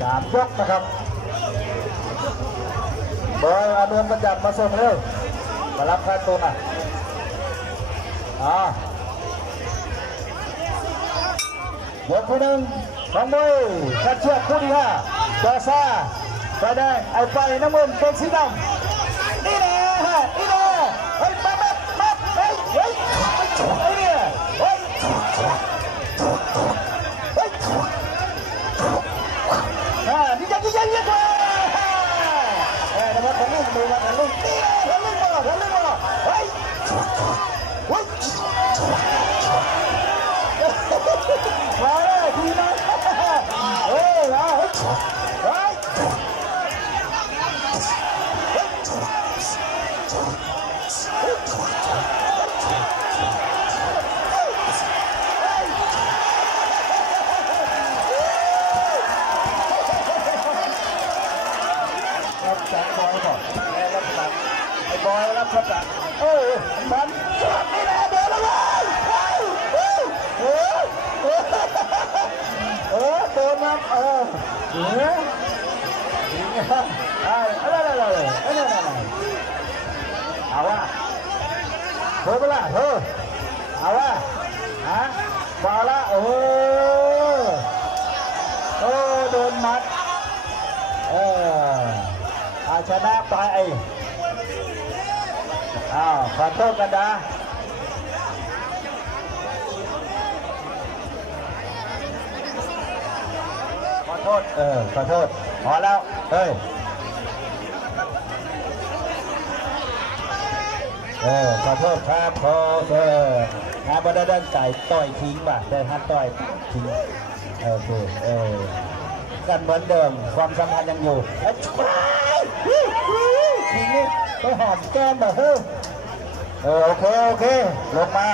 สามยกนะครับเบอร์อานนท์ประจับมาส่งเร็วมารับค่าตัวอะอ่ายกที่หนึ่งของมวยกัดเชือกคู่ที่ห้าจอซ่าไฟแดงไอ้ไฟน้ำเงินเป็นสีดำนี่แน่ฮะนี่แน่เฮ้ ก่อนไอ้รับจับไอ้บอยรับจับเออมันจับนี่แหละเดินแล้วเว้ยเฮ้ยเฮ้ยเฮ้ยเออเดินมาเออเฮ้ยไอ้อะไรอะไรอะไรอะไรอะไรเอาวะเฮ้ยเปล่าเฮ้ยเอาวะฮะมาลละเออ ชนะไปอ้าวขอโทษกันนะขอโทษ เออ ขอโทษพอแล้ว เฮ้ย เออ ขอโทษครับพอเออหาบไดด้านไก่ต่อยทิ้งป่ะได้ฮัตต่อยทิ้งโอเค เออ กันเหมือนเดิม ความสัมพันธ์ยังอยู่ไอ้ยทีนี้ไปหอมแก้มแบบเฮ้ยเออโอเค โอเค ลงมา